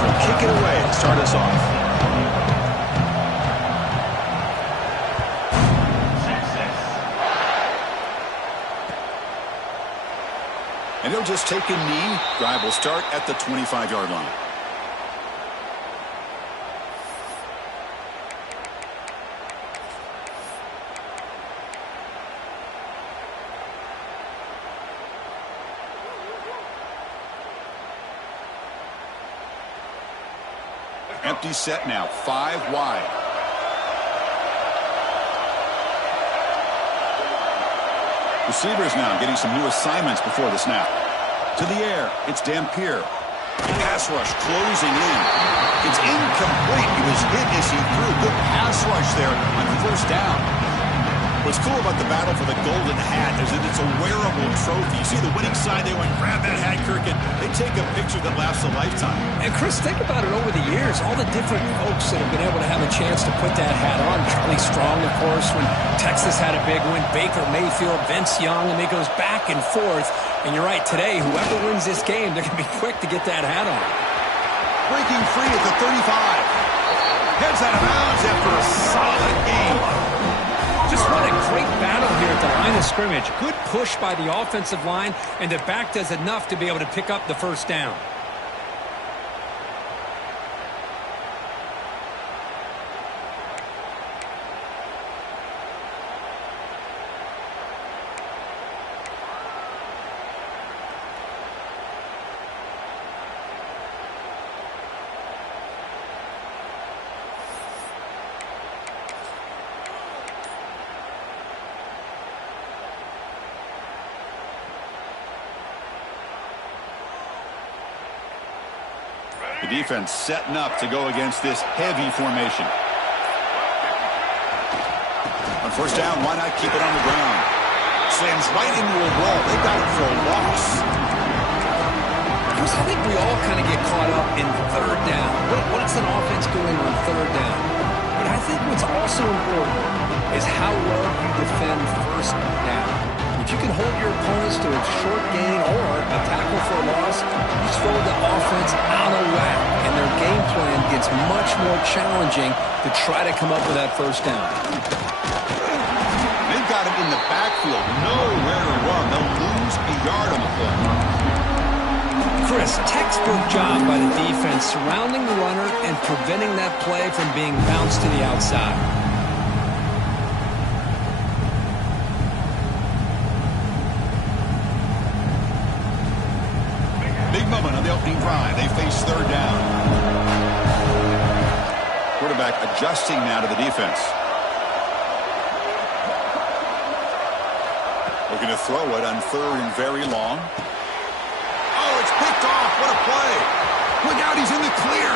defense will kick it away to start us off. And he'll just take a knee. Drive will start at the 25-yard line. Empty set now, 5 wide. Receivers now getting some new assignments before the snap. To the air, it's Dampier. Pass rush closing in. It's incomplete. He was hit as he threw. Good pass rush there on first down. What's cool about the battle for the golden hat is that it's a wearable trophy. You see the winning side, they went grab that hat, Kirk, and they take a picture that lasts a lifetime. And Chris, think about it over the years, all the different folks that have been able to have a chance to put that hat on. Charlie Strong, of course, when Texas had a big win, Baker Mayfield, Vince Young, and it goes back and forth. And you're right, today, whoever wins this game, they're going to be quick to get that hat on. Breaking free at the 35. Heads out of bounds after a solid game. Just what a great battle here at the line of scrimmage. Good push by the offensive line, and the back does enough to be able to pick up the first down. The defense setting up to go against this heavy formation. On first down, why not keep it on the ground? Slams right into a wall. They got it for a loss. I think we all kind of get caught up in third down. What's an offense doing on third down? But I think what's also important is how well you defend first down. If you can hold your opponents to a short gain or a tackle for a loss, you throw the offense out of whack, and their game plan gets much more challenging to try to come up with that first down. They've got him in the backfield, nowhere to run. They'll lose a yard on the play. Chris, textbook job by the defense surrounding the runner and preventing that play from being bounced to the outside. Big moment on the opening drive. They face third down. Quarterback adjusting now to the defense. Looking to throw it on third and very long. Oh, it's picked off. What a play. Look out, he's in the clear.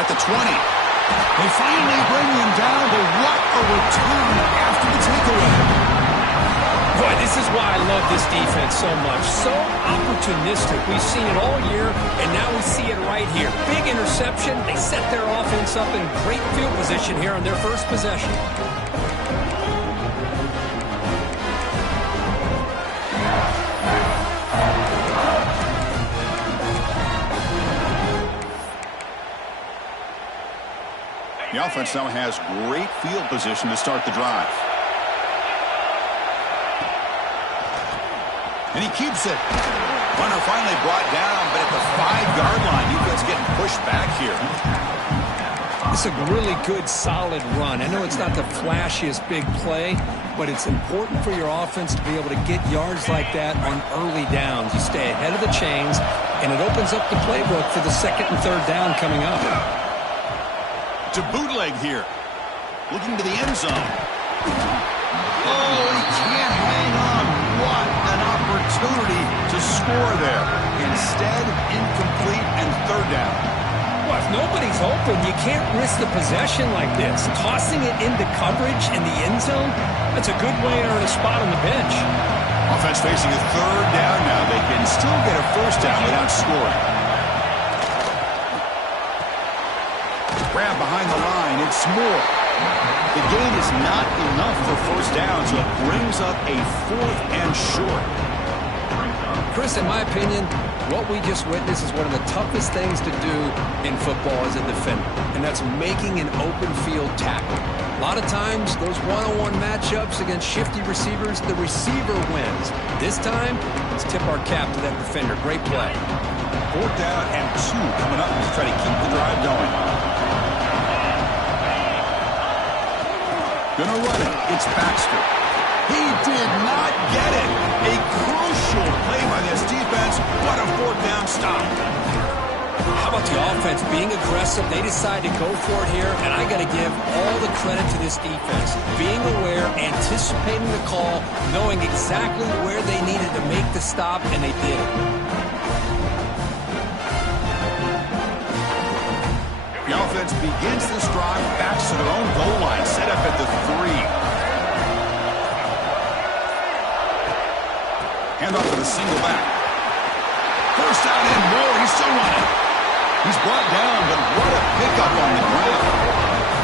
At the 20. They finally bring him down, but what a return after the takeaway. Boy, this is why I love this defense so much. So opportunistic. We've seen it all year, and now we see it right here. Big interception. They set their offense up in great field position here on their first possession. The offense now has great field position to start the drive. And he keeps it. Runner finally brought down, but at the 5-yard line, defense getting pushed back here. It's a really good, solid run. I know it's not the flashiest big play, but it's important for your offense to be able to get yards like that on early downs. You stay ahead of the chains, and it opens up the playbook for the second and third down coming up. To bootleg here. Looking to the end zone. Oh, he can't hang on. What an opportunity to score there. Instead, incomplete and third down. Well, if nobody's open, you can't risk the possession like this. Tossing it into coverage in the end zone, that's a good way to earn a spot on the bench. Offense facing a third down now. They can still get a first down without scoring. Grab behind the line. It's Moore. The gain is not enough for first down, so it brings up a 4th and short. Chris, in my opinion, What we just witnessed is one of the toughest things to do in football as a defender, and that's making an open field tackle. A lot of times, those one-on-one matchups against shifty receivers, the receiver wins. This time, let's tip our cap to that defender. Great play. 4th down and 2 coming up to try to keep the drive going. Gonna run it. It's Baxter. He did not get it. A crucial play by this defense. What a 4th down stop. How about the offense being aggressive? They decide to go for it here, and I got to give all the credit to this defense. Being aware, anticipating the call, knowing exactly where they needed to make the stop, and they did. The offense begins this drive back to their own goal line, set up at the 3. Handoff to the single back. 1st down and more. He's still running. He's brought down, but what a pickup on the ground.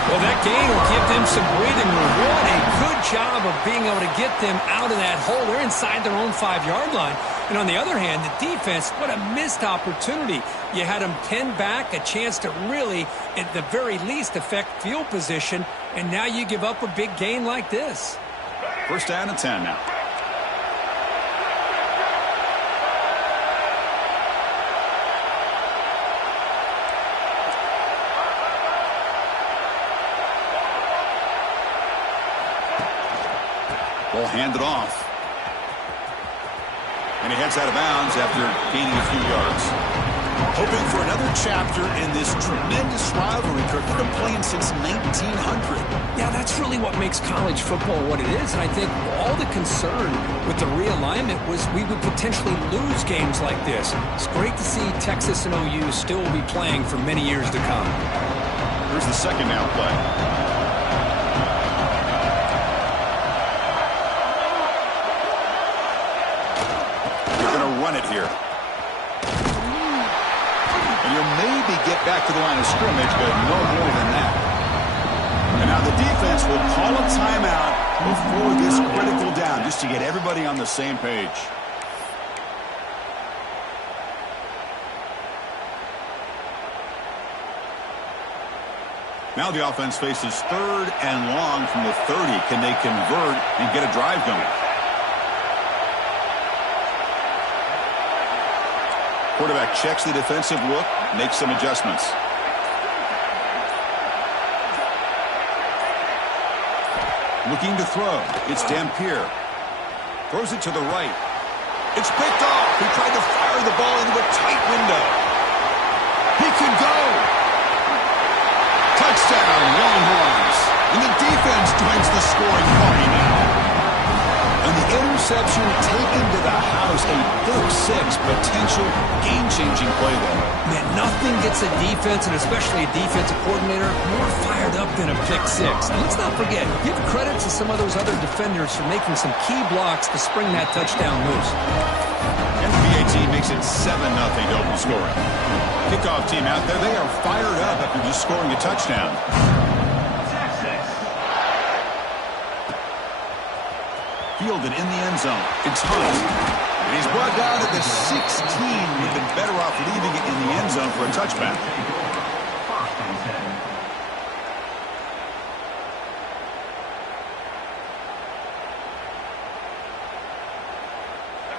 Well, that gain will give them some breathing room. What a good job of being able to get them out of that hole. They're inside their own 5-yard line. And on the other hand, the defense, what a missed opportunity. You had them pinned back, a chance to really, at the very least, affect field position, and now you give up a big gain like this. 1st down and 10 now. Ball handed off. And he heads out of bounds after gaining a few yards. Hoping for another chapter in this tremendous rivalry. Kirk, they've been playing since 1900. Yeah, that's really what makes college football what it is. And I think all the concern with the realignment was we would potentially lose games like this. It's great to see Texas and OU still be playing for many years to come. Here's the 2nd down play. Run it here. And you'll maybe get back to the line of scrimmage, but no more than that. And now the defense will call a timeout before this critical down, just to get everybody on the same page. Now the offense faces 3rd and long from the 30. Can they convert and get a drive going? Quarterback checks the defensive look, makes some adjustments. Looking to throw. It's Dampier. Throws it to the right. It's picked off. He tried to fire the ball into a tight window. He could go. Touchdown, Longhorns. And the defense joins the scoring party now. And the interception taken to the house, a pick 6 potential game-changing play there. Man, nothing gets a defense, and especially a defensive coordinator, more fired up than a pick 6. And let's not forget, give credit to some of those other defenders for making some key blocks to spring that touchdown loose. And the PAT makes it 7-0 to open scoring. Kickoff team out there, they are fired up after just scoring a touchdown. Fielded in the end zone. It's Hunt. And he's brought down at the 16. We've been better off leaving it in the end zone for a touchback.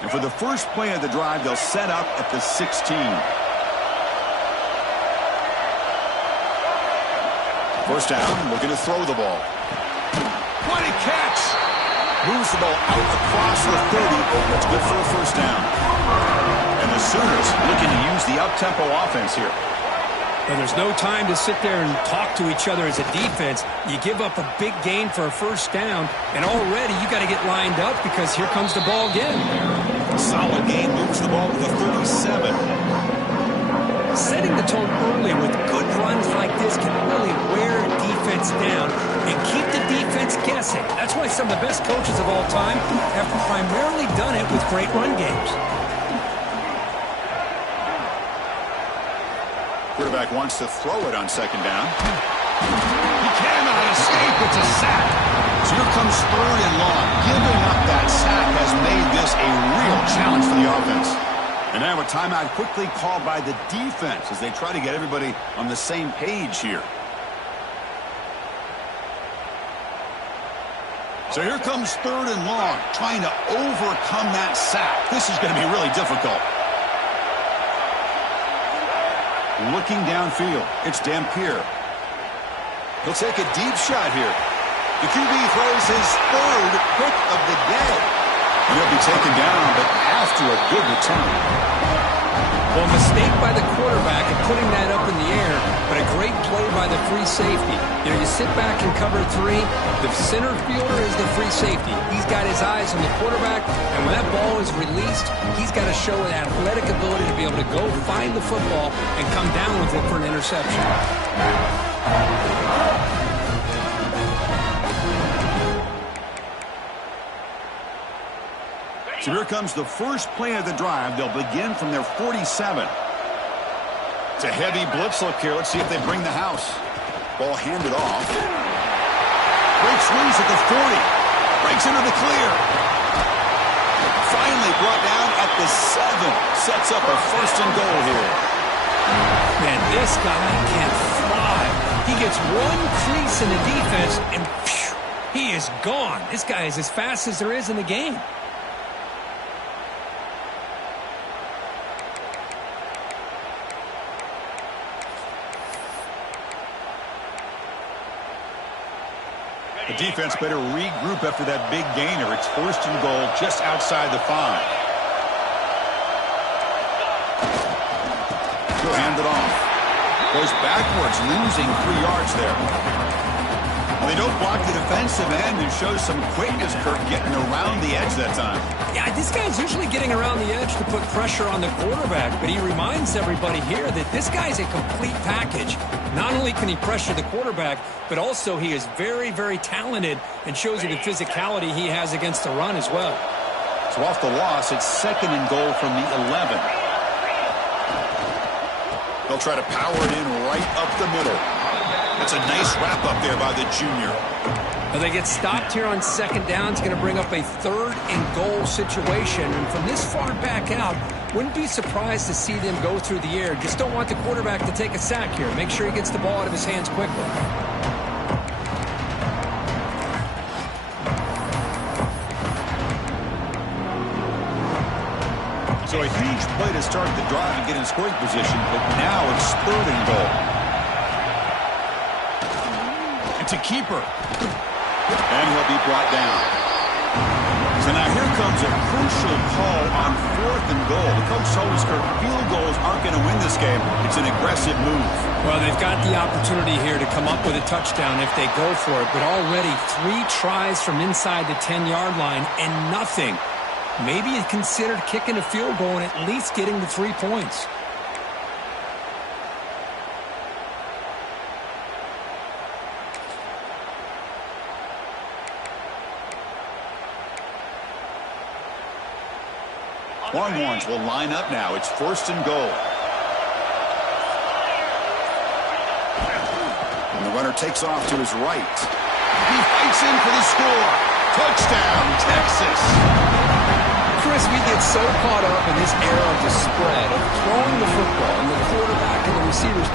And for the first play of the drive, they'll set up at the 16. First down, looking to throw the ball. What a catch! Moves the ball out across the 30. That's good for a first down. And the Sooners looking to use the up-tempo offense here. Well, there's no time to sit there and talk to each other as a defense. You give up a big gain for a first down, and already you got to get lined up because here comes the ball again. Solid game, moves the ball to the 37. Setting the tone early with good runs like this can really wear a defense down and keep the defense guessing. That's why some of the best coaches of all time have primarily done it with great run games. Quarterback wants to throw it on second down. He cannot escape. It's a sack. So here comes 3rd and long. Giving up that sack has made this a real challenge for the offense. And now a timeout quickly called by the defense as they try to get everybody on the same page here. So here comes 3rd and long, trying to overcome that sack. This is going to be really difficult. Looking downfield, it's Dampier. He'll take a deep shot here. The QB throws his 3rd pick of the day. He'll be taken down, but after a good return. Well, a mistake by the quarterback of putting that up in the air, but a great play by the free safety. You know, you sit back and cover 3. The center fielder is the free safety. He's got his eyes on the quarterback, and when that ball is released, he's got to show an athletic ability to be able to go find the football and come down with it for an interception. So here comes the first play of the drive. They'll begin from their 47. It's a heavy blitz look here. Let's see if they bring the house. Ball handed off. Breaks loose at the 40. Breaks into the clear. Finally brought down at the 7. Sets up a 1st and goal here. Man, this guy can fly. He gets one crease in the defense, and phew, he is gone. This guy is as fast as there is in the game. The defense better regroup after that big gainer. It's 1st and goal just outside the 5. He'll hand it off. Goes backwards, losing 3 yards there. Well, they don't block the defensive end and shows some quickness, Kirk, getting around the edge that time. Yeah, this guy's usually getting around the edge to put pressure on the quarterback, but he reminds everybody here that this guy's a complete package. Not only can he pressure the quarterback, but also he is very, very talented and shows you the physicality he has against the run as well. So off the loss, it's 2nd and goal from the 11. They'll try to power it in right up the middle. That's a nice wrap up there by the junior. Now they get stopped here on 2nd down. It's going to bring up a 3rd and goal situation. And from this far back out, wouldn't be surprised to see them go through the air. Just don't want the quarterback to take a sack here. Make sure he gets the ball out of his hands quickly. So a huge play to start the drive and get in scoring position, but now it's 3rd and goal. It's a keeper. And he'll be brought down. So now here comes a crucial call on 4th and goal. The coach told us field goals aren't going to win this game. It's an aggressive move. Well, they've got the opportunity here to come up with a touchdown if they go for it, but already 3 tries from inside the 10-yard line and nothing. Maybe he considered kicking a field goal and at least getting the 3 points. Longhorns will line up now. It's 1st and goal. And the runner takes off to his right. He fights in for the score. Touchdown, Texas. Chris, we get so caught up in this era of the spread, of throwing the football and the quarterback and the receivers.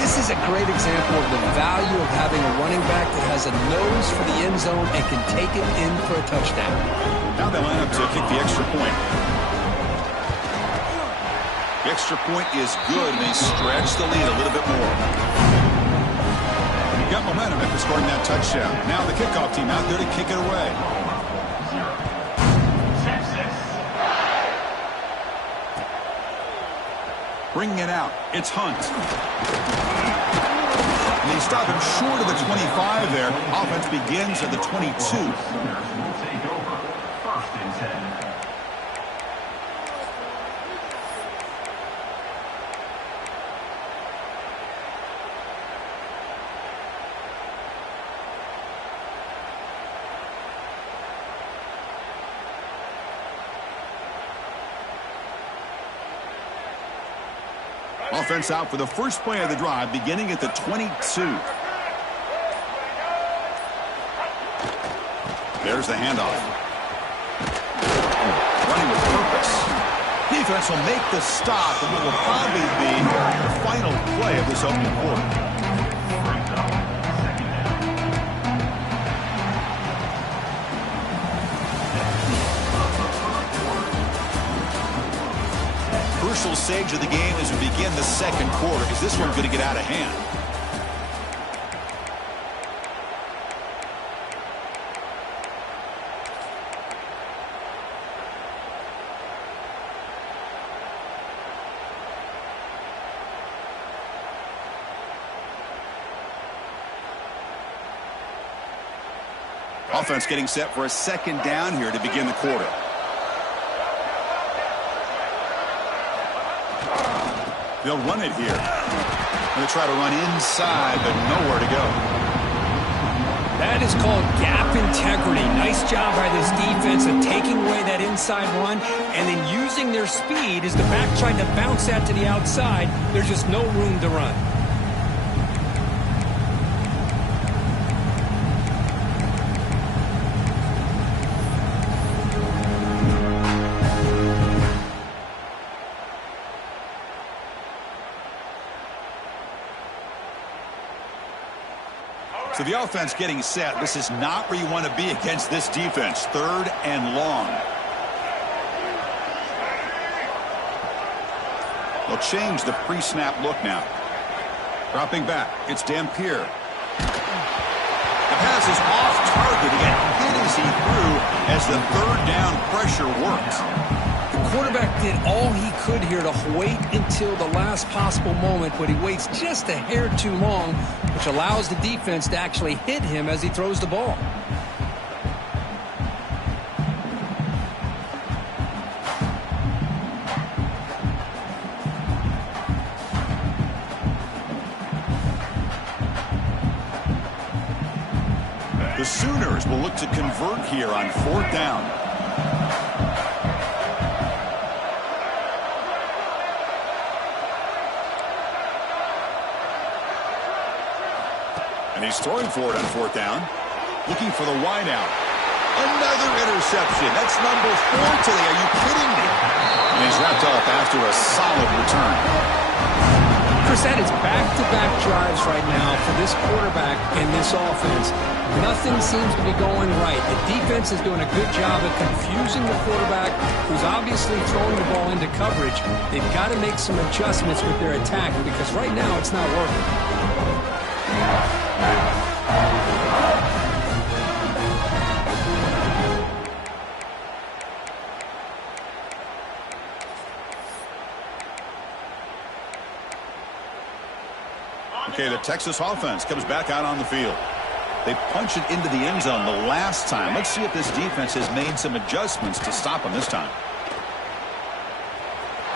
This is a great example of the value of having a running back that has a nose for the end zone and can take it in for a touchdown. Now they line up to kick the extra point. The extra point is good, and they stretch the lead a little bit more. You got momentum after scoring that touchdown. Now the kickoff team out there to kick it away. Bringing it out, it's Hunt. And they stop him short of the 25 there. Offense begins at the 22. Offense out for the first play of the drive, beginning at the 22. There's the handoff. Running with purpose. He defense will make the stop, and what will probably be the final play of this opening quarter. Crucial stage of the game as we begin the second quarter, because this one's going to get out of hand. Offense getting set for a second down here to begin the quarter. They'll run it here. Going to try to run inside, but nowhere to go. That is called gap integrity. Nice job by this defense of taking away that inside run and then using their speed as the back tried to bounce that to the outside. There's just no room to run. So the offense getting set. This is not where you want to be against this defense. Third and long. They'll change the pre-snap look now. Dropping back. It's Dampier. The pass is off target. He got hit as he threw as the third down pressure works. The quarterback did all he could here to wait until the last possible moment, but he waits just a hair too long, which allows the defense to actually hit him as he throws the ball. The Sooners will look to convert here on fourth down. And he's throwing for it on fourth down. Looking for the wideout. Another interception. That's number 4 today. Are you kidding me? And he's wrapped up after a solid return. Chris, that is back-to-back drives right now for this quarterback and this offense. Nothing seems to be going right. The defense is doing a good job of confusing the quarterback, who's obviously throwing the ball into coverage. They've got to make some adjustments with their attack because right now it's not working. Okay, the Texas offense comes back out on the field. They punch it into the end zone the last time. Let's see if this defense has made some adjustments to stop him this time.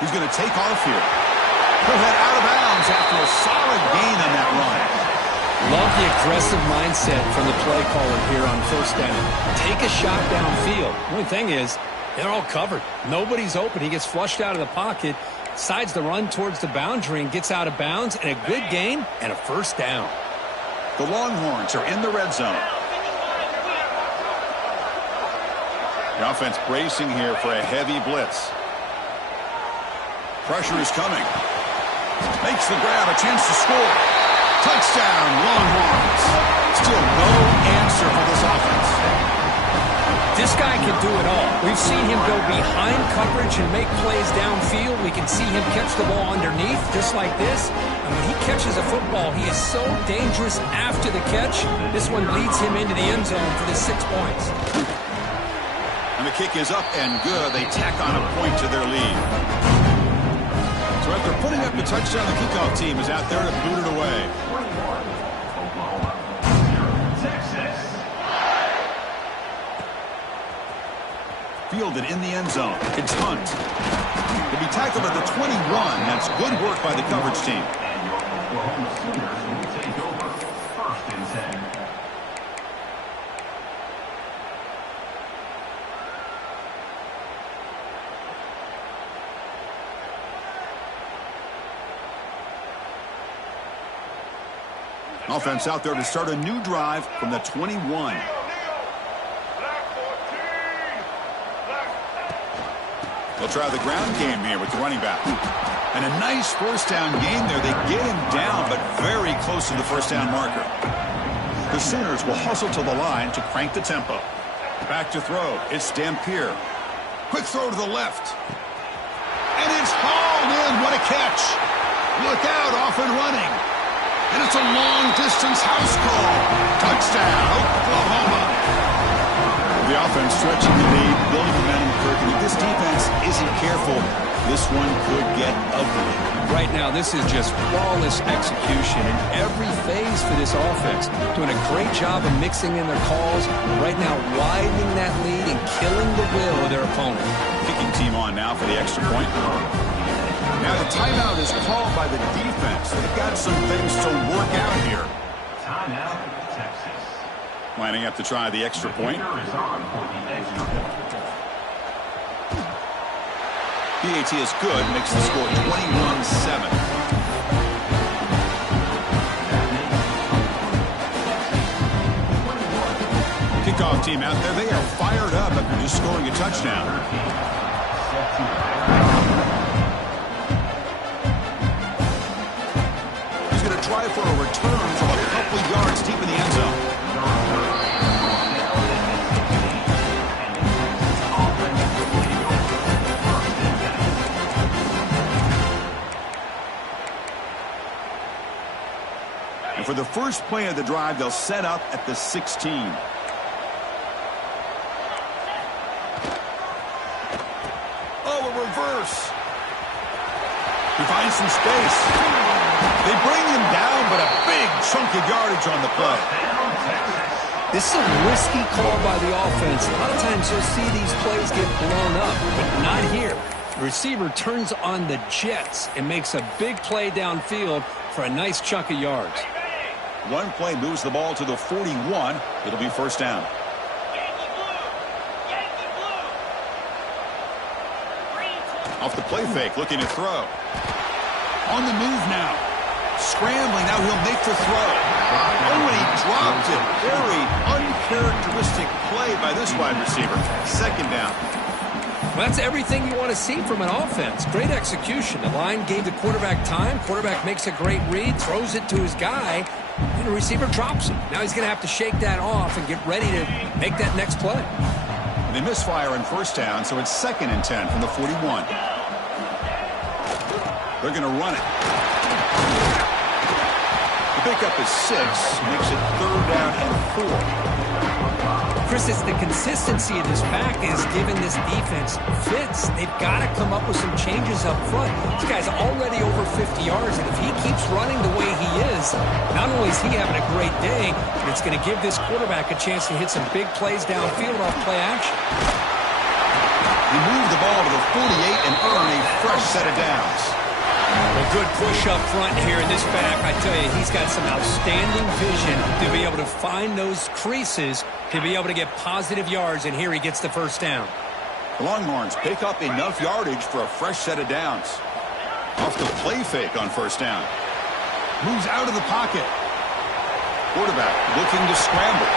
He's going to take off here. He'll head out of bounds after a solid gain on that run. Love the aggressive mindset from the play caller here on first down. Take a shot downfield. The only thing is, they're all covered. Nobody's open. He gets flushed out of the pocket, decides to run towards the boundary and gets out of bounds, and a good gain and a first down. The Longhorns are in the red zone. The offense bracing here for a heavy blitz. Pressure is coming. Makes the grab, a chance to score. Touchdown, Longhorns. Still no answer for this offense. This guy can do it all. We've seen him go behind coverage and make plays downfield. We can see him catch the ball underneath just like this. And when he catches a football, he is so dangerous after the catch. This one leads him into the end zone for the 6 points. And the kick is up and good. They tack on a point to their lead. So after putting up the touchdown, the kickoff team is out there to boot it away. Fielded in the end zone. It's Hunt. He'll be tackled at the 21. That's good work by the coverage team. Offense out there to start a new drive from the 21. They'll try the ground game here with the running back. And a nice first down game there. They get him down, but very close to the first down marker. The Sooners will hustle to the line to crank the tempo. Back to throw. It's Dampier. Quick throw to the left. And it's hauled in. What a catch. Look out, off and running. And it's a long-distance house call. Touchdown, Oklahoma. The offense stretching the lead, building momentum, Kirk. And if this defense isn't careful, this one could get ugly. Right now, this is just flawless execution in every phase for this offense. Doing a great job of mixing in their calls. Right now, widening that lead and killing the will of their opponent. Kicking team on now for the extra point. Now the timeout is called by the defense. They've got some things to work out here. Timeout, Texas. Lining up to try the extra point. PAT is good, makes the score 21-7. Kickoff team out there, they are fired up after just scoring a touchdown. He's going to try for a return from a couple yards deep in the end zone. And for the first play of the drive, they'll set up at the 16. Oh, a reverse. He finds some space. They bring him down, but a big chunk of yardage on the play. This is a risky call by the offense. A lot of times you'll see these plays get blown up, but not here. The receiver turns on the jets and makes a big play downfield for a nice chunk of yards. One play moves the ball to the 41. It'll be first down. Off the play fake, looking to throw. On the move now. Scrambling, now he'll make the throw. Oh, and he dropped it. Very uncharacteristic play by this wide receiver. Second down. Well, that's everything you want to see from an offense. Great execution. The line gave the quarterback time. Quarterback makes a great read, throws it to his guy, and the receiver drops it. Now he's going to have to shake that off and get ready to make that next play. They misfire in first down, so it's 2nd and 10 from the 41. They're going to run it. The pickup is 6, makes it 3rd down and 4. Chris, it's the consistency of this back is giving this defense fits. They've got to come up with some changes up front. This guy's already over 50 yards, and if he keeps running the way he is, not only is he having a great day, but it's going to give this quarterback a chance to hit some big plays downfield off play action. You move the ball to the 48 and earn a fresh set of downs. A good push up front here in this back. I tell you, he's got some outstanding vision to be able to find those creases to be able to get positive yards, and here he gets the first down. The Longhorns pick up enough yardage for a fresh set of downs. Off the play fake on first down. Moves out of the pocket. Quarterback looking to scramble.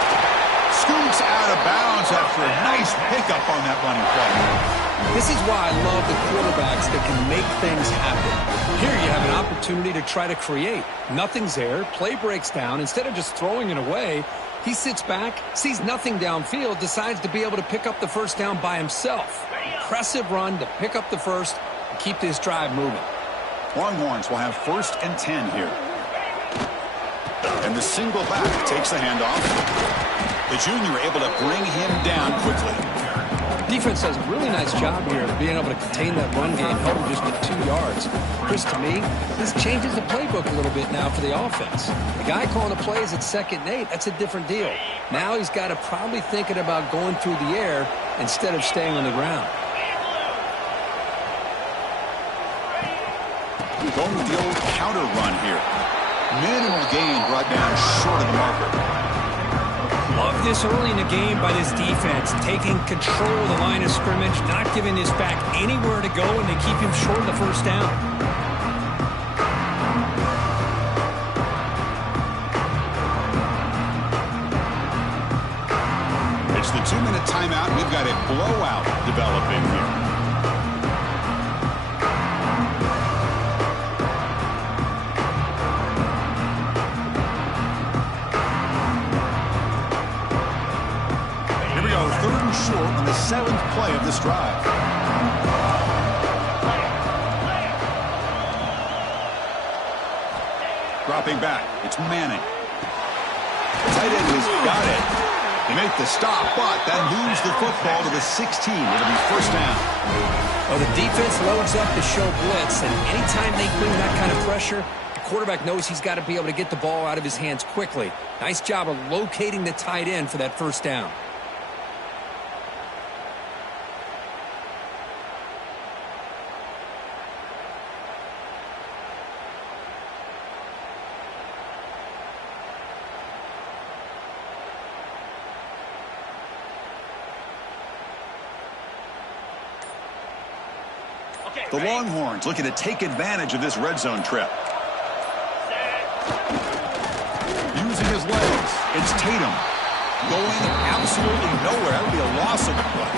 Scoots out of bounds after a nice pickup on that running play. This is why I love the quarterbacks that can make things happen. Here you have an opportunity to try to create. Nothing's there. Play breaks down. Instead of just throwing it away, he sits back, sees nothing downfield, decides to be able to pick up the first down by himself. Impressive run to pick up the first and keep this drive moving. Longhorns will have 1st and 10 here. And the single back takes the handoff. The junior able to bring him down quickly. Defense does a really nice job here of being able to contain that run game, held him just to 2 yards. Chris, to me, this changes the playbook a little bit now for the offense. The guy calling the plays at 2nd and 8, that's a different deal. Now he's got to probably thinking about going through the air instead of staying on the ground. Going with the old counter run here. Minimal gain brought down short of the marker. Love this early in the game by this defense, taking control of the line of scrimmage, not giving this back anywhere to go, and they keep him short of the first down. It's the 2-minute timeout. We've got a blowout developing here. 7th play of this drive. Dropping back, it's Manning. Tight end has got it. They make the stop, but then moves the football to the 16. It'll be first down. Well, the defense loads up to show blitz, and anytime they bring that kind of pressure, the quarterback knows he's got to be able to get the ball out of his hands quickly. Nice job of locating the tight end for that first down. The Longhorns looking to take advantage of this red zone trip. Using his legs, it's Tatum. Going absolutely nowhere. That would be a loss of the play.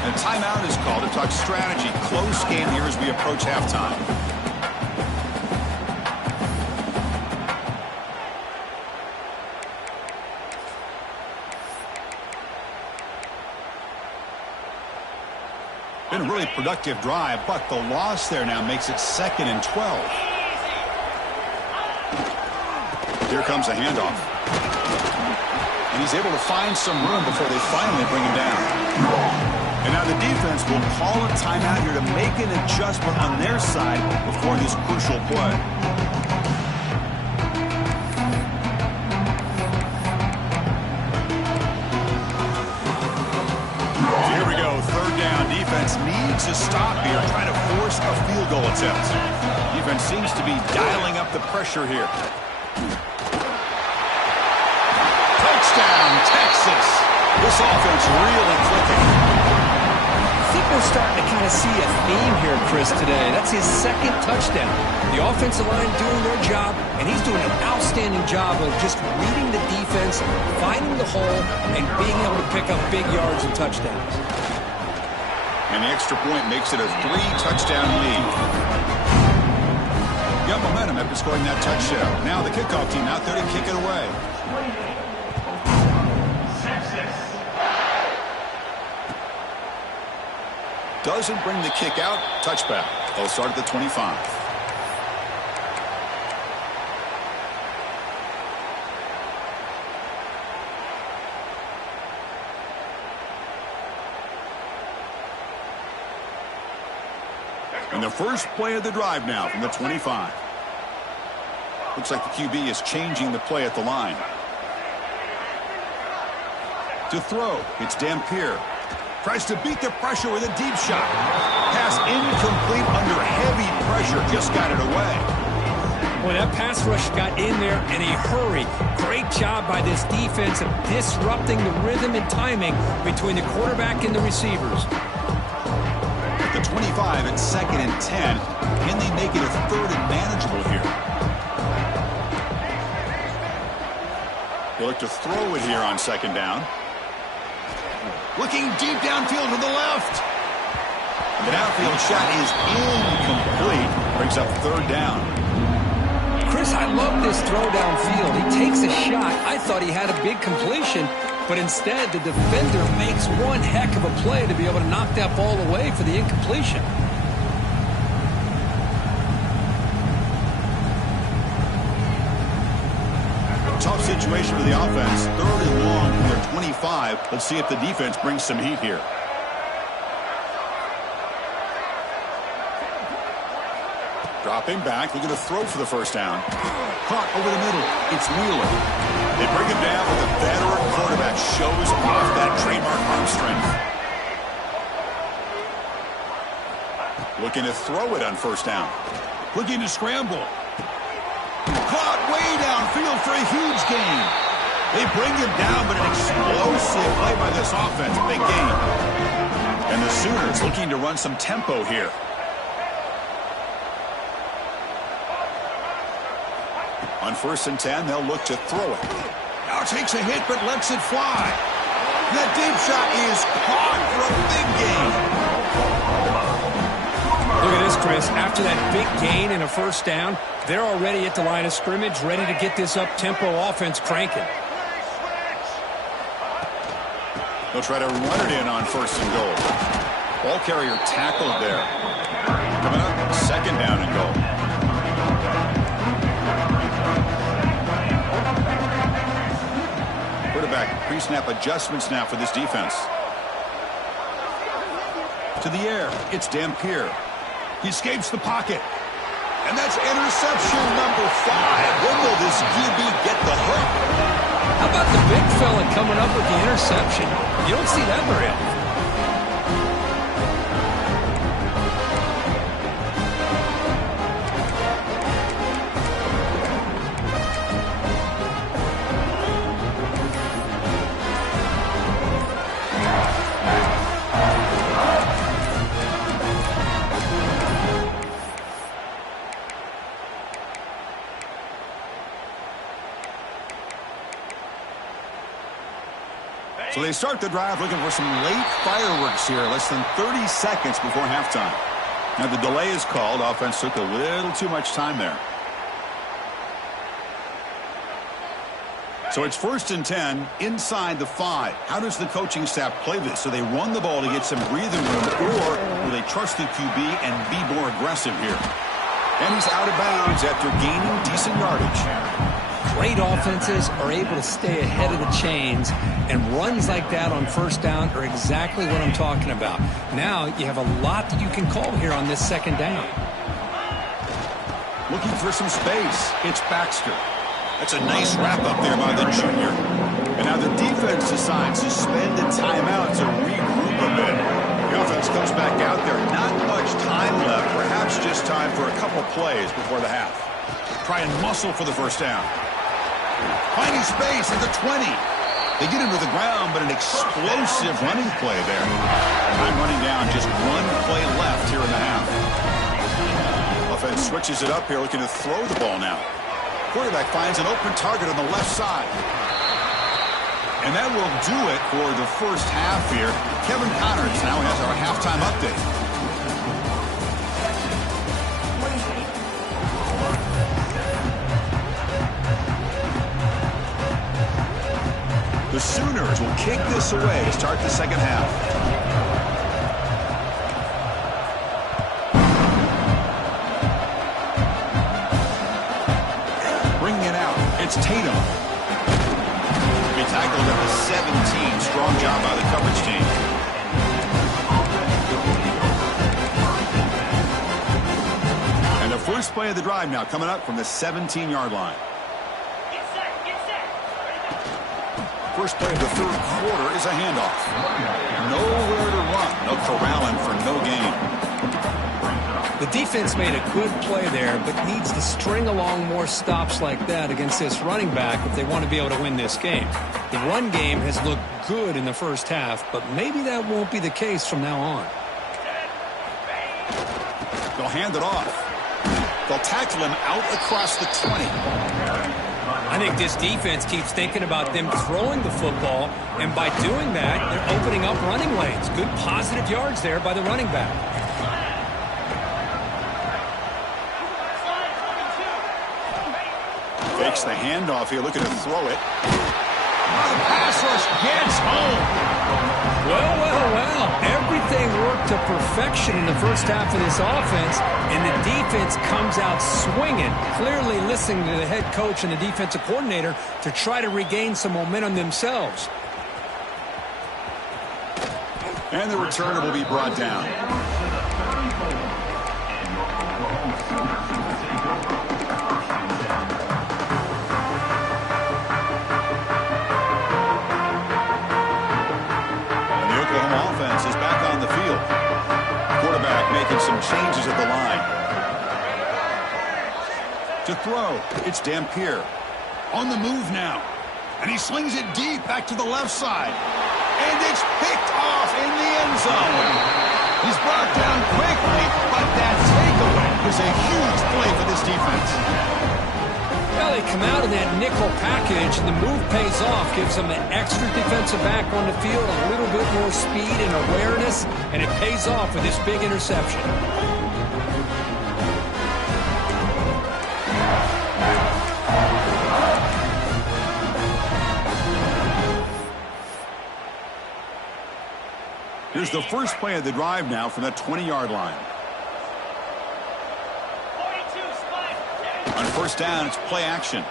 And a timeout is called to talk strategy. Close game here as we approach halftime. Been a really productive drive, but the loss there now makes it 2nd and 12. Here comes a handoff. And he's able to find some room before they finally bring him down. And now the defense will call a timeout here to make an adjustment on their side before this crucial play. Defense needs a stop here, trying to force a field goal attempt. Defense seems to be dialing up the pressure here. Touchdown, Texas. This offense really clicking. I think we're starting to kind of see a theme here, Chris, today. That's his 2nd touchdown. The offensive line doing their job, and he's doing an outstanding job of just reading the defense, finding the hole, and being able to pick up big yards and touchdowns. And the extra point makes it a 3-touchdown lead. Got momentum after scoring that touchdown. Now the kickoff team out there to kick it away. Doesn't bring the kick out. Touchback. They'll start at the 25. And the first play of the drive now from the 25. Looks like the QB is changing the play at the line. To throw, it's Dampier. Tries to beat the pressure with a deep shot. Pass incomplete under heavy pressure. Just got it away. Well, that pass rush got in there in a hurry. Great job by this defense of disrupting the rhythm and timing between the quarterback and the receivers. The 25 at 2nd and 10. Can they make it a 3rd and manageable here? They look to throw it here on 2nd down. Looking deep downfield to the left. The downfield shot is incomplete. Brings up 3rd down. Chris, I love this throw downfield. He takes a shot. I thought he had a big completion, but instead the defender makes one heck of a play to be able to knock that ball away for the incompletion. Tough situation for the offense. 3rd and long from their 25. Let's see if the defense brings some heat here. Dropping back, looking to throw for the first down. Caught over the middle. It's Wheeler. They bring him down with a veteran quarterback. Shows off that trademark arm strength. Looking to throw it on first down. Looking to scramble. Caught way downfield for a huge gain. They bring him down, but an explosive play by this offense. Big gain. And the Sooners looking to run some tempo here. On 1st and 10, they'll look to throw it. Now takes a hit, but lets it fly. That deep shot is caught for a big gain. Look at this, Chris. After that big gain and a first down, they're already at the line of scrimmage, ready to get this up-tempo offense cranking. They'll try to run it in on 1st and goal. Ball carrier tackled there. Coming up, 2nd down and goal. Quarterback pre-snap adjustments now for this defense. To the air, it's Dampier. He escapes the pocket. And that's interception number 5. When will this QB get the hook? How about the big fella coming up with the interception? You don't see that very often. So they start the drive looking for some late fireworks here, less than 30 seconds before halftime. Now the delay is called. Offense took a little too much time there. So it's 1st and 10 inside the 5. How does the coaching staff play this? So they run the ball to get some breathing room, or will they trust the QB and be more aggressive here? And he's out of bounds after gaining decent yardage. Great offenses are able to stay ahead of the chains, and runs like that on 1st down are exactly what I'm talking about. Now you have a lot that you can call here on this 2nd down. Looking for some space. It's Baxter. That's a nice wrap up there by the junior. And now the defense decides to spend a timeout to regroup a bit. The offense comes back out there. Not much time left. Perhaps just time for a couple plays before the half. Try and muscle for the 1st down. Finding space at the 20. They get him to the ground, but an explosive running play there. Time running down, just 1 play left here in the half. Offense switches it up here, looking to throw the ball now. Quarterback finds an open target on the left side. And that will do it for the 1st half here. Kevin Connors now has our halftime update. The Sooners will kick this away to start the 2nd half. Bringing it out, it's Tatum. To be tackled at the 17. Strong job by the coverage team. And the first play of the drive now coming up from the 17-yard line. First play of the 3rd quarter is a handoff. Nowhere to run. No corralling for no gain. The defense made a good play there, but needs to string along more stops like that against this running back if they want to be able to win this game. The run game has looked good in the 1st half, but maybe that won't be the case from now on. They'll hand it off. They'll tackle him out across the 20. I think this defense keeps thinking about them throwing the football, and by doing that, they're opening up running lanes. Good positive yards there by the running back. Fakes the handoff here, looking to throw it. The pass rush gets home. Well. Everything worked to perfection in the 1st half of this offense, and the defense comes out swinging, clearly listening to the head coach and the defensive coordinator to try to regain some momentum themselves. And the returner will be brought down. Is back on the field. Quarterback making some changes at the line. To throw, it's Dampier. On the move now. And he slings it deep back to the left side. And it's picked off in the end zone. He's brought down quickly, but that takeaway is a huge play for this defense. Well, they come out of that nickel package, and the move pays off, gives them an extra defensive back on the field, a little bit more speed and awareness, and it pays off with this big interception. Here's the first play of the drive now from the 20-yard line. On first down, it's play action.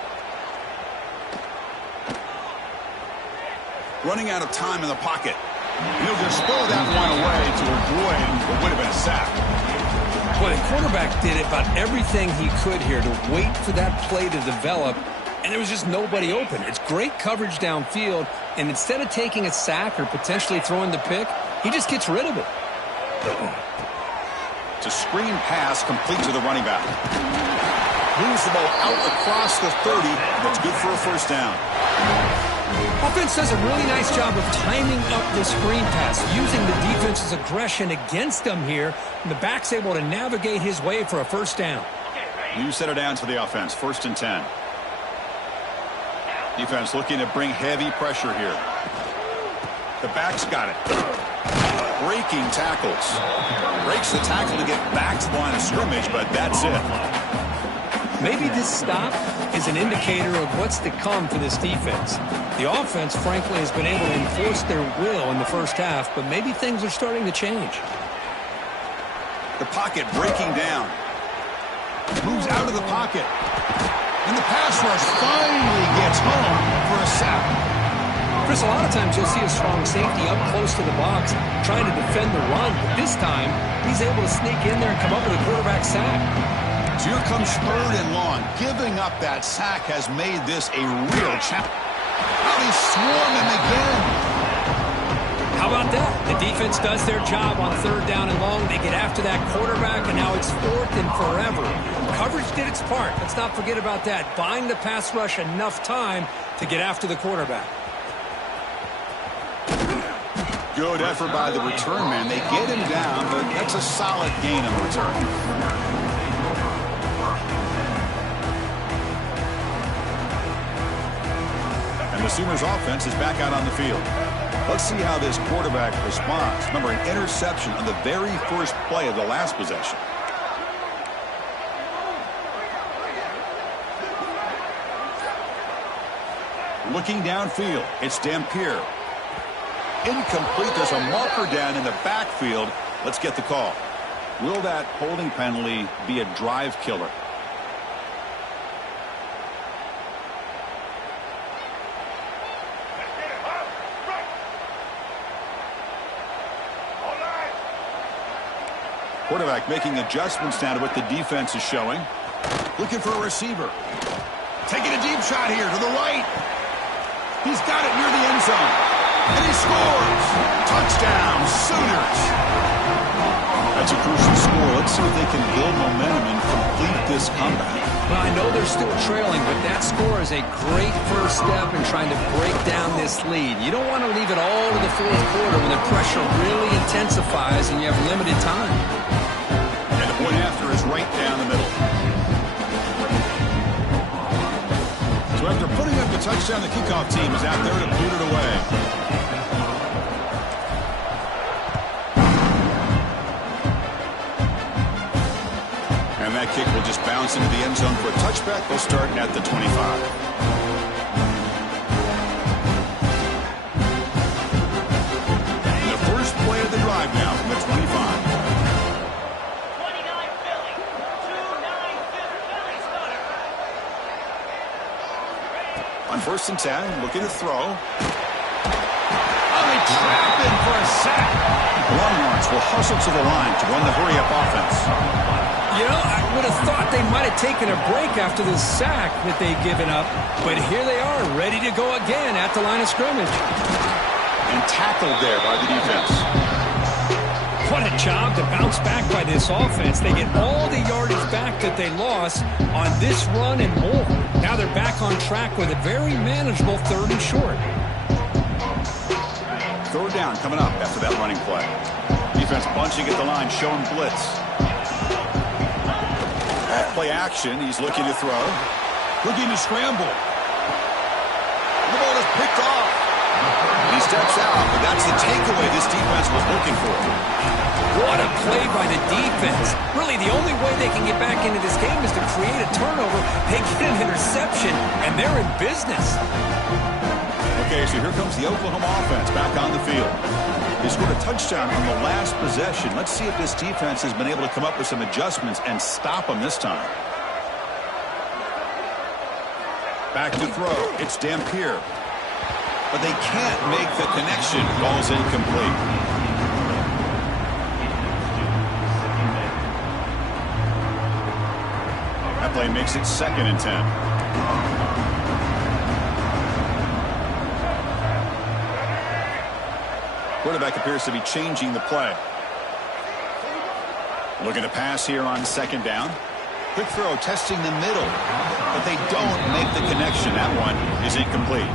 Running out of time in the pocket. He'll just throw that one away to avoid what would have been a sack. Well, the quarterback did about everything he could here to wait for that play to develop, and there was just nobody open. It's great coverage downfield, and instead of taking a sack or potentially throwing the pick, he just gets rid of it. It's a screen pass complete to the running back. Moves the ball out across the 30. That's good for a first down. Offense does a really nice job of timing up the screen pass, using the defense's aggression against them here, and the back's able to navigate his way for a first down. You set it down to the offense, 1st and 10. Defense looking to bring heavy pressure here. The back's got it. Breaking tackles. Breaks the tackle to get back to the line of scrimmage, but that's it. Maybe this stop is an indicator of what's to come for this defense. The offense, frankly, has been able to enforce their will in the first half, but maybe things are starting to change. The pocket breaking down. Moves out of the pocket. And the pass rush finally gets home for a sack. Chris, a lot of times you'll see a strong safety up close to the box trying to defend the run, but this time he's able to sneak in there and come up with a quarterback sack. So here comes 3rd and long. Giving up that sack has made this a real challenge. Now they swarm him again. How about that? The defense does their job on 3rd down and long. They get after that quarterback, and now it's 4th and forever. Coverage did its part. Let's not forget about that. Buying the pass rush enough time to get after the quarterback. Good effort by the return man. They get him down, but that's a solid gain on the return. The Sooners offense is back out on the field. Let's see how this quarterback responds. Remember, an interception on the very first play of the last possession. Looking downfield, it's Dampier. Incomplete. There's a marker down in the backfield. Let's get the call. Will that holding penalty be a drive killer? Quarterback making adjustments now to what the defense is showing. Looking for a receiver. Taking a deep shot here to the right. He's got it near the end zone. And he scores. Touchdown, Sooners. That's a crucial score. Let's see if they can build momentum and complete this comeback. Well, I know they're still trailing, but that score is a great first step in trying to break down this lead. You don't want to leave it all to the 4th quarter when the pressure really intensifies and you have limited time. And the point after is right down the middle. So after putting up the touchdown, the kickoff team is out there to boot it away. And that kick will just bounce into the end zone for a touchback. They'll start at the 25. And the first play of the drive now from the 25. 29 Philly. 2-9 Philly starter. On 1st and 10, looking to throw. Oh, they trap him for a sack. The Longhorns will hustle to the line to run the hurry-up offense. You know, I would have thought they might have taken a break after the sack that they've given up, but here they are, ready to go again at the line of scrimmage. And tackled there by the defense. What a job to bounce back by this offense. They get all the yardage back that they lost on this run and more. Now they're back on track with a very manageable 3rd and short. 3rd down coming up after that running play. Defense bunching at the line, showing blitz. Play action. He's looking to throw. Looking to scramble. The ball is picked off. And he steps out, but that's the takeaway this defense was looking for. What a play by the defense. Really, the only way they can get back into this game is to create a turnover. They get an interception, and they're in business. A Okay, so here comes the Oklahoma offense back on the field. They scored a touchdown on the last possession. Let's see if this defense has been able to come up with some adjustments and stop them this time. Back to throw. It's Dampier. But they can't make the connection. Ball's incomplete. That play makes it 2nd and 10. Quarterback appears to be changing the play. Looking to pass here on 2nd down. Quick throw testing the middle. But they don't make the connection. That one is incomplete.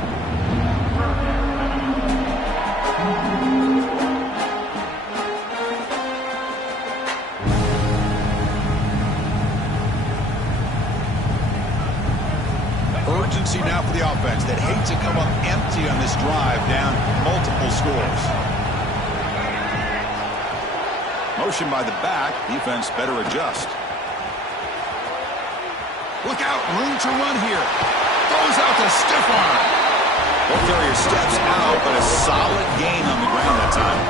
Urgency now for the offense that hates to come up empty on this drive, down multiple scores. Motion by the back. Defense better adjust. Look out. Room to run here. Throws out the stiff arm. Ball carrier steps out, but a solid gain on the ground that time.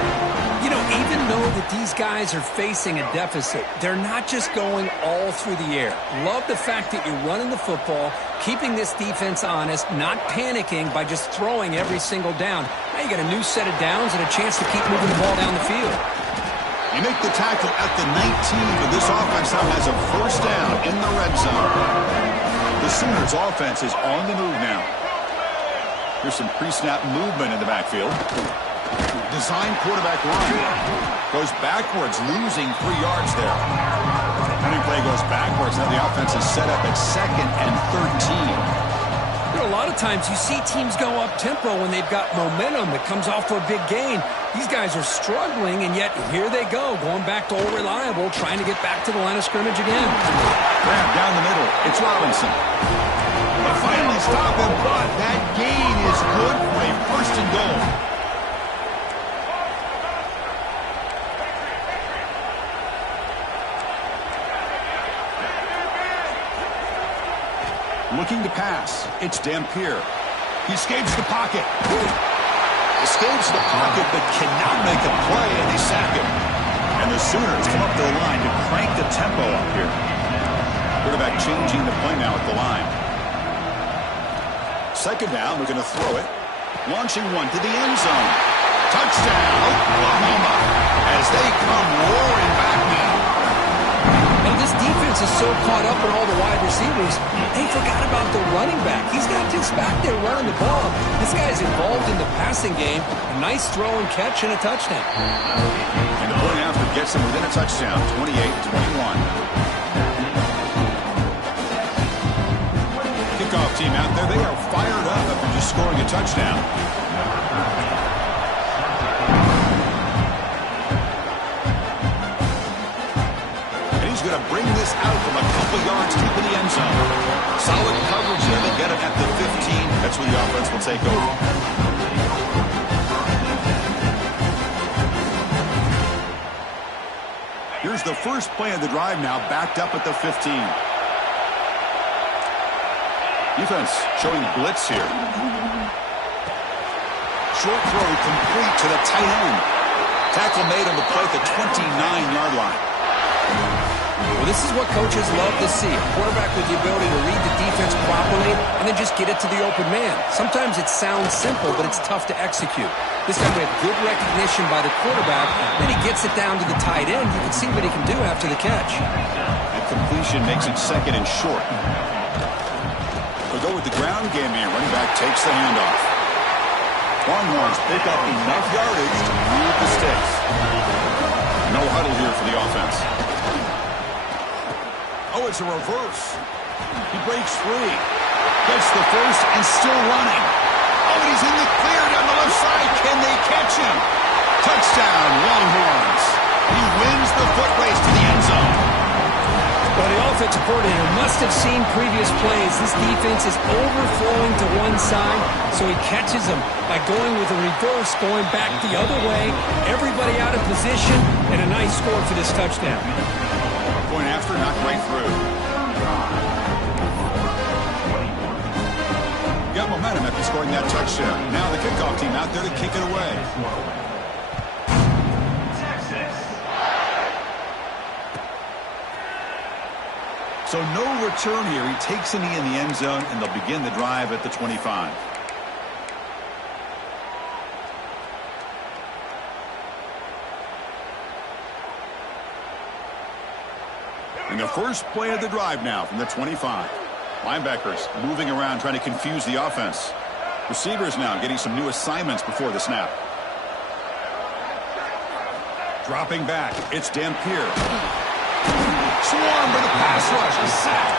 You know, even though that these guys are facing a deficit, they're not just going all through the air. Love the fact that you're running the football, keeping this defense honest, not panicking by just throwing every single down. Now you got a new set of downs and a chance to keep moving the ball down the field. You make the tackle at the 19, but this offense now has a 1st down in the red zone. The Sooners offense is on the move now. Here's some pre-snap movement in the backfield. Design quarterback run. Goes backwards, losing 3 yards there. Running play goes backwards. Now the offense is set up at 2nd and 13. You know, a lot of times you see teams go up-tempo when they've got momentum that comes off for a big gain. These guys are struggling, and yet here they go, going back to old reliable, trying to get back to the line of scrimmage again. Grab down the middle. It's Robinson. They finally stop him, but that gain is good for a 1st and goal. Looking to pass. It's Dampier. He escapes the pocket. Escapes the pocket, but cannot make a play, and they sack him. And the Sooners come up to the line to crank the tempo up here. Quarterback changing the play now at the line. 2nd down, we're going to throw it. Launching one to the end zone. Touchdown, Oklahoma, as they come roaring back now. And this defense is so caught up in all the wide receivers, they forgot about the running back. He's got this back there running the ball. This guy's involved in the passing game. A nice throw and catch and a touchdown. And the point after gets him within a touchdown, 28-21. Kickoff team out there, they are fired up after just scoring a touchdown. Going to bring this out from a couple yards deep in the end zone. Solid coverage there. They get it at the 15. That's where the offense will take over. Here's the first play of the drive now, backed up at the 15. Defense showing blitz here. Short throw complete to the tight end. Tackle made on the play at the 29-yard line. Well, this is what coaches love to see. A quarterback with the ability to read the defense properly and then just get it to the open man. Sometimes it sounds simple, but it's tough to execute. This time we have good recognition by the quarterback. Then he gets it down to the tight end. You can see what he can do after the catch. That completion makes it 2nd and short. We'll go with the ground game here. Running back takes the handoff. Longhorns pick up enough yardage to move the sticks. No huddle here for the offense. Oh, it's a reverse. He breaks free. Gets the first and still running. Oh, and he's in the clear down the left side. Can they catch him? Touchdown, Longhorns. He wins the foot race to the end zone. Well, the offensive coordinator must have seen previous plays. This defense is overflowing to one side, so he catches them by going with a reverse, going back the other way. Everybody out of position, and a nice score for this touchdown. Point after, knocked right through. Got momentum. momentum after scoring that touchdown. Now the kickoff team out there to kick it away. Texas. So no return here. He takes a knee in the end zone, and they'll begin the drive at the 25. And the first play of the drive now from the 25. Linebackers moving around trying to confuse the offense. Receivers now getting some new assignments before the snap. Dropping back, it's Dampier. Swarmed by the pass rush. A sack.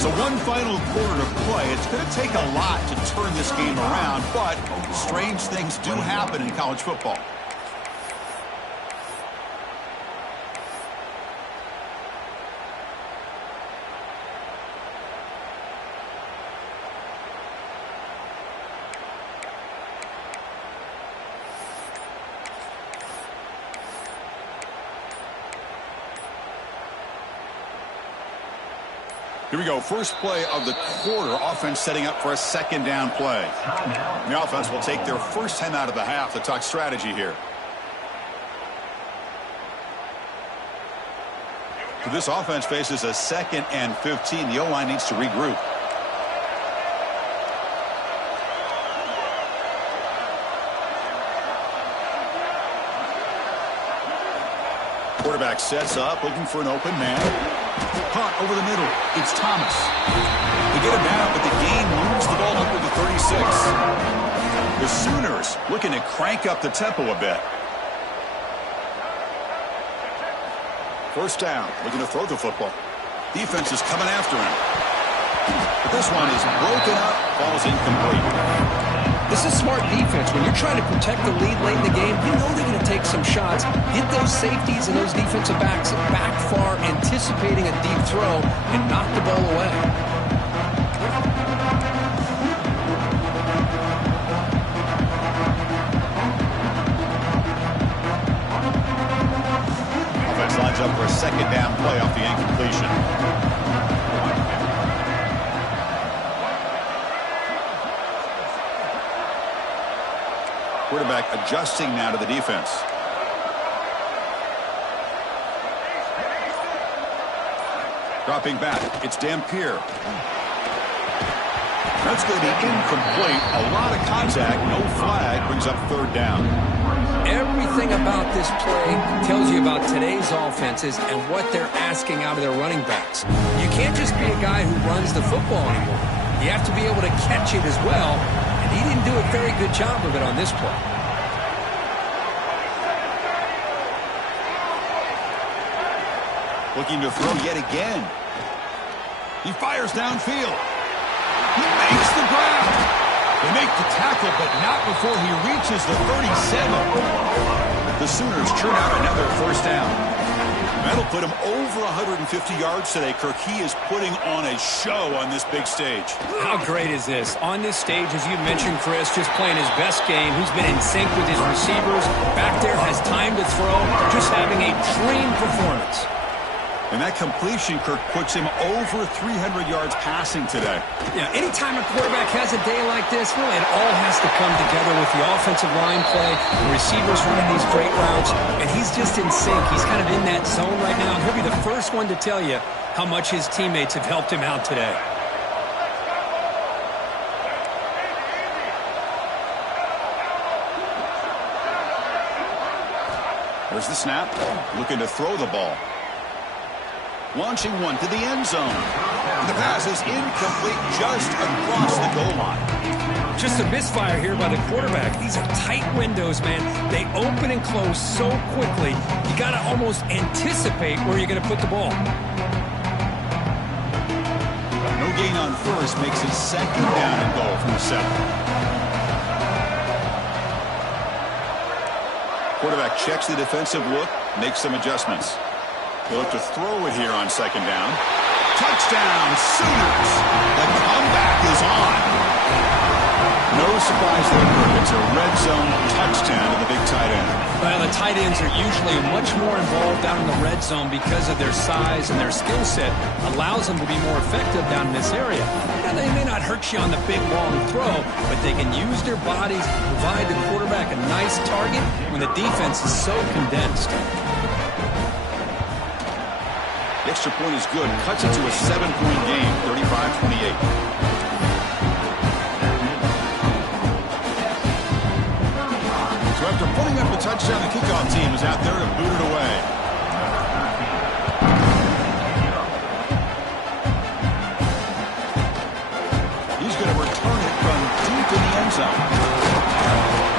So one final quarter to play. It's going to take a lot to turn this game around, but strange things do happen in college football. Here we go. First play of the quarter. Offense setting up for a second down play. And the offense will take their first time out of the half to talk strategy here. So this offense faces a 2nd and 15. The O-line needs to regroup. Quarterback sets up, looking for an open man. Caught over the middle. It's Thomas. They get him down, but the gain moves the ball up to the 36. The Sooners looking to crank up the tempo a bit. First down, looking to throw the football. Defense is coming after him. But this one is broken up, falls incomplete. This is smart defense. When you're trying to protect the lead late in the game, you know they're going to take some shots, get those safeties and those defensive backs back far, anticipating a deep throw, and knock the ball away. Offense lines up for a second down play off the incompletion. Quarterback adjusting now to the defense. Dropping back, it's Dampier. That's going to be incomplete. A lot of contact, no flag, brings up third down. Everything about this play tells you about today's offenses and what they're asking out of their running backs. You can't just be a guy who runs the football anymore. You have to be able to catch it as well. He didn't do a very good job of it on this play. Looking to throw yet again. He fires downfield. He makes the grab. They make the tackle, but not before he reaches the 37. The Sooners churn out another first down. That'll put him over 150 yards today, Kirk. He is putting on a show on this big stage. How great is this? On this stage, as you mentioned, Chris, just playing his best game. He's been in sync with his receivers. Back there, has time to throw. Just having a dream performance. And that completion, Kirk, puts him over 300 yards passing today. Yeah, anytime a quarterback has a day like this, really, it all has to come together with the offensive line play, the receivers running these great routes, and he's just in sync. He's kind of in that zone right now, and he'll be the first one to tell you how much his teammates have helped him out today. There's the snap, looking to throw the ball. Launching one to the end zone. The pass is incomplete just across the goal line. Just a misfire here by the quarterback. These are tight windows, man. They open and close so quickly. You got to almost anticipate where you're going to put the ball. No gain on first makes it second down and goal from the 7. Quarterback checks the defensive look, makes some adjustments. He'll look to throw it here on second down. Touchdown, Sooners! The comeback is on. No surprise there, Kirk. It's a red zone touchdown to the big tight end. Well, the tight ends are usually much more involved down in the red zone because of their size and their skill set allows them to be more effective down in this area. Now, they may not hurt you on the big, long throw, but they can use their bodies to provide the quarterback a nice target when the defense is so condensed. The extra point is good. Cuts it to a 7-point game, 35-28. After putting up the touchdown, the kickoff team is out there to boot it away. He's going to return it from deep in the end zone.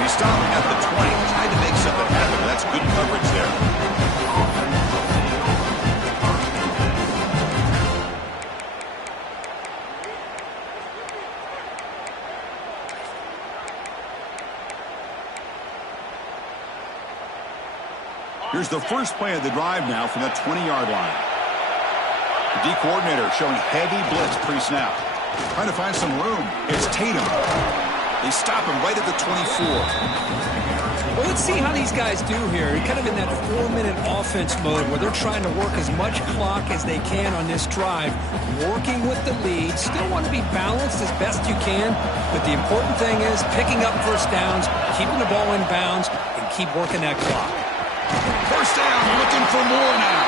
He's stopping at the 20, trying to make something happen. That's good coverage there. Here's the first play of the drive now from the 20-yard line. The D coordinator showing heavy blitz pre-snap. Trying to find some room. It's Tatum. They stop him right at the 24. Well, let's see how these guys do here. Kind of in that 4-minute offense mode where they're trying to work as much clock as they can on this drive, working with the lead. Still want to be balanced as best you can, but the important thing is picking up first downs, keeping the ball in bounds, and keep working that clock. First down, looking for more now.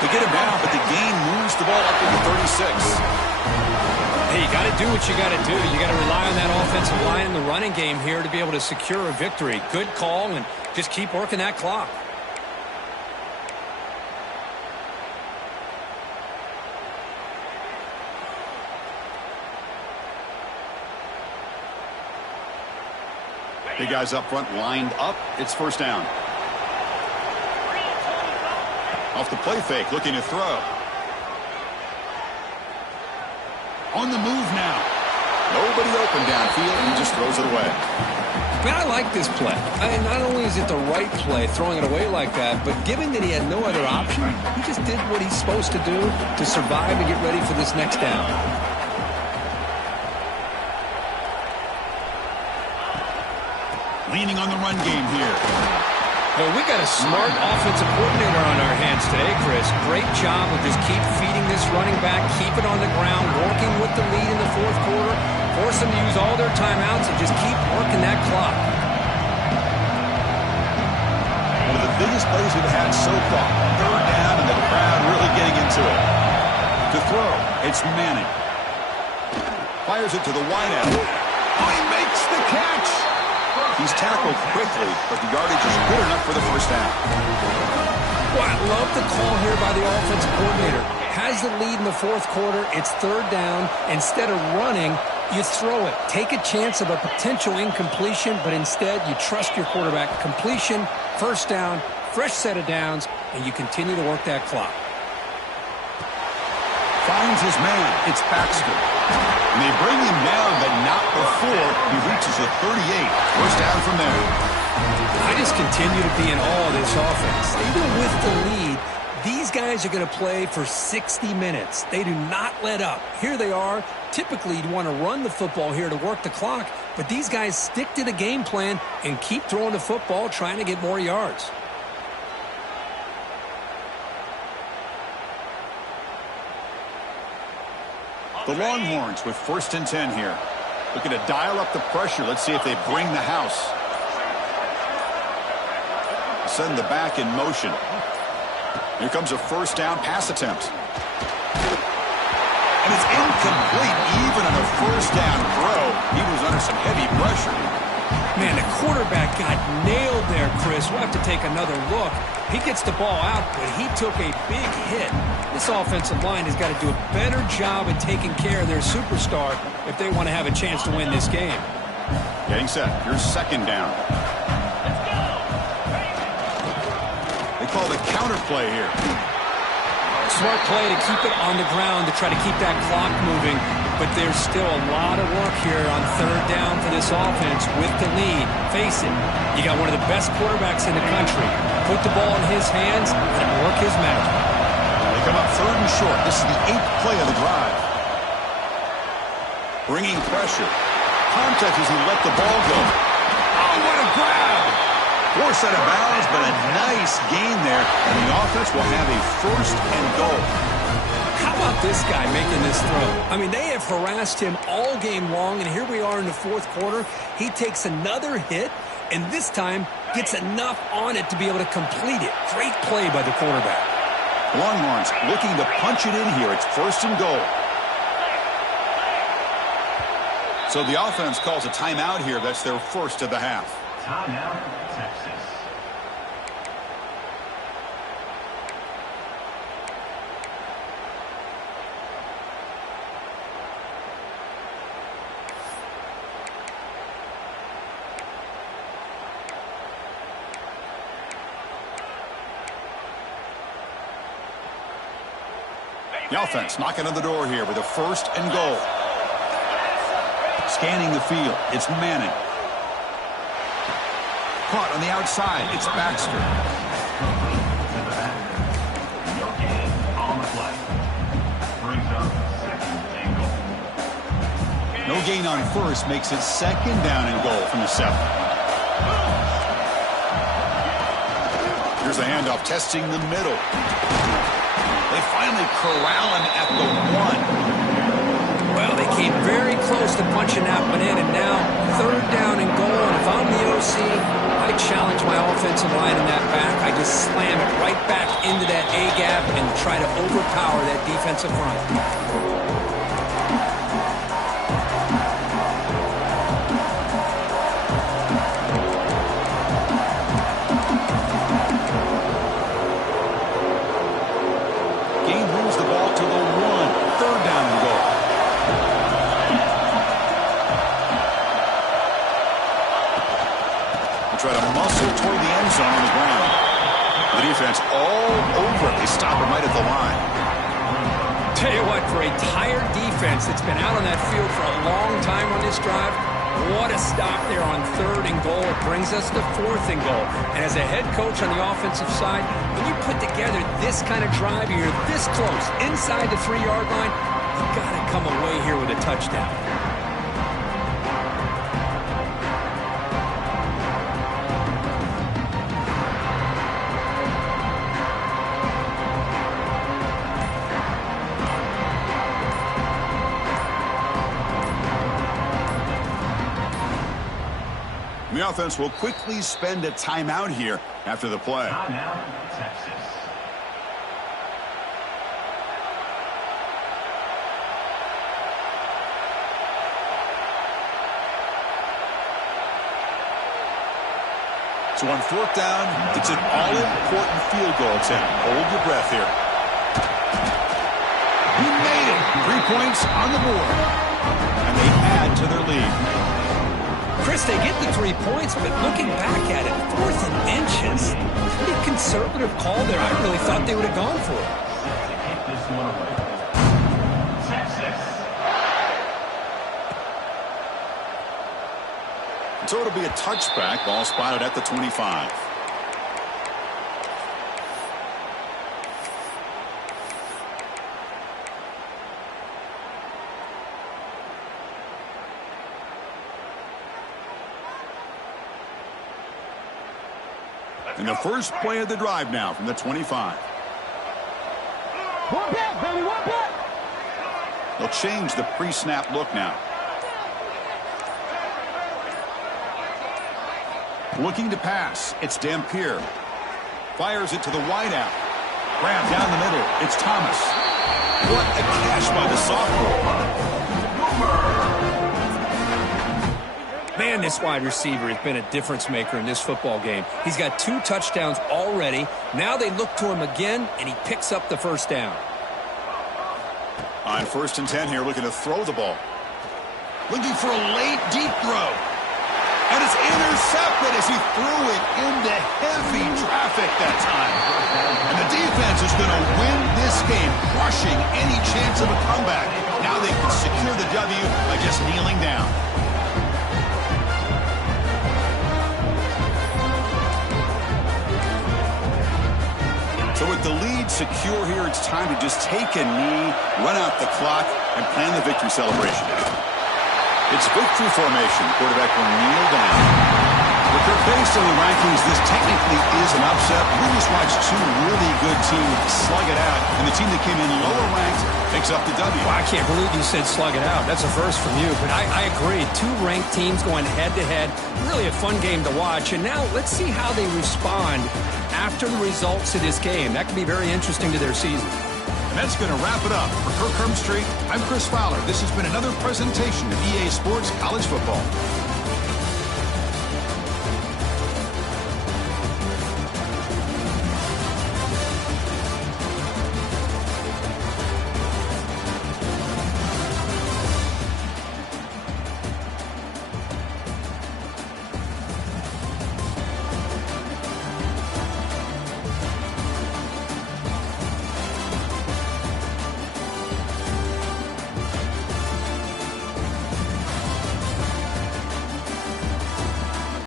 They get him down, but the gain moves the ball up to the 36. Hey, you got to do what you got to do. You got to rely on that offensive line in the running game here to be able to secure a victory. Good call, and just keep working that clock. Big guys up front lined up. It's first down. Off the play fake, looking to throw. On the move now. Nobody open downfield, and he just throws it away. Man, I like this play. Not only is it the right play, throwing it away like that, but given that he had no other option, he just did what he's supposed to do to survive and get ready for this next down. Leaning on the run game here. Well, we got a smart offensive coordinator on our hands today, Chris. Great job of just keep feeding this running back, keep it on the ground, working with the lead in the fourth quarter, force them to use all their timeouts, and just keep working that clock. One of the biggest plays we've had so far. Third down, and the crowd really getting into it. To throw, it's Manning. Fires it to the wide end. Oh, he makes the catch! He's tackled quickly, but the yardage is good enough for the first down. Well, I love the call here by the offensive coordinator. Has the lead in the fourth quarter. It's third down. Instead of running, you throw it. Take a chance of a potential incompletion, but instead you trust your quarterback. Completion, first down, fresh set of downs, and you continue to work that clock. Finds his man. It's Baxter. And they bring him down, but not before he reaches the 38. First down from there. I just continue to be in awe of this offense. Even with the lead, these guys are going to play for 60 minutes. They do not let up. Here they are. Typically, you'd want to run the football here to work the clock, but these guys stick to the game plan and keep throwing the football, trying to get more yards. The Longhorns with 1st and 10 here. Looking to dial up the pressure. Let's see if they bring the house. Send the back in motion. Here comes a first down pass attempt. And it's incomplete even on a first down throw. He was under some heavy pressure. Man, the quarterback got nailed there, Chris. We'll have to take another look. He gets the ball out, but he took a big hit. This offensive line has got to do a better job at taking care of their superstar if they want to have a chance to win this game. Getting set. Here's second down. They call the counter play here. Smart play to keep it on the ground to try to keep that clock moving. But there's still a lot of work here on third down for this offense with the lead. Face it, you got one of the best quarterbacks in the country. Put the ball in his hands and work his magic. They come up third and short. This is the 8th play of the drive. Bringing pressure. Contact as he let the ball go. Oh, what a grab! Forced out of bounds, but a nice gain there. And the offense will have a first and goal. How about this guy making this throw? I mean, they have harassed him all game long, and here we are in the fourth quarter. He takes another hit, and this time gets enough on it to be able to complete it. Great play by the quarterback. Longhorns looking to punch it in here. It's first and goal. So the offense calls a timeout here. That's their first of the half. Timeout, Texas. The offense knocking on the door here with a first and goal. Scanning the field, it's Manning. Caught on the outside, it's Baxter. No gain on the play. Brings up second and goal. No gain on first makes it second down and goal from the 7. Here's the handoff, testing the middle. They finally corral him at the 1. Well, they came very close to punching that one in, and now third down and goal. And if I'm the OC, I challenge my offensive line in that back. I just slam it right back into that A-gap and try to overpower that defensive front. Game moves the ball to the 1. Third down and goal. Try to muscle toward the end zone on the ground. The defense all over it. They stop him right at the line. Tell you what, for a tired defense that's been out on that field for a long time on this drive, what a stop there on third and goal. It brings us to fourth and goal. And as a head coach on the offensive side, when you put together this kind of drive, you're this close, inside the 3-yard line, you got to come away here with a touchdown. The offense will quickly spend a timeout here after the play. Timeout, Texas. So on fourth down, it's an all-important field goal attempt. Hold your breath here. He made it. 3 points on the board. And they add to their lead. Chris, they get the 3 points, but looking back at it, 4th and inches, pretty conservative call there. I really thought they would have gone for it. To keep this one away. Texas. So it'll be a touchback. Ball spotted at the 25. And the first play of the drive now from the 25. One back, baby, one back. They'll change the pre-snap look now. Looking to pass. It's Dampier. Fires it to the wideout. Grab down the middle. It's Thomas. What a catch by the sophomore. Man, this wide receiver has been a difference maker in this football game. He's got 2 touchdowns already. Now they look to him again, and he picks up the first down. On 1st and 10 here, looking to throw the ball. Looking for a late, deep throw. And it's intercepted as he threw it into heavy traffic that time. And the defense is going to win this game, crushing any chance of a comeback. Now they can secure the W by just kneeling down. So with the lead secure here, it's time to just take a knee, run out the clock, and plan the victory celebration. It's victory formation. Quarterback will kneel down. Based on the rankings, this technically is an upset. We just watched two really good teams slug it out, and the team that came in lower ranked picks up the W. Well, I can't believe you said slug it out. That's a first from you, but I agree. Two ranked teams going head-to-head. Really a fun game to watch, and now let's see how they respond after the results of this game. That could be very interesting to their season. And that's going to wrap it up. For Kirk Herbstreit, I'm Chris Fowler. This has been another presentation of EA Sports College Football.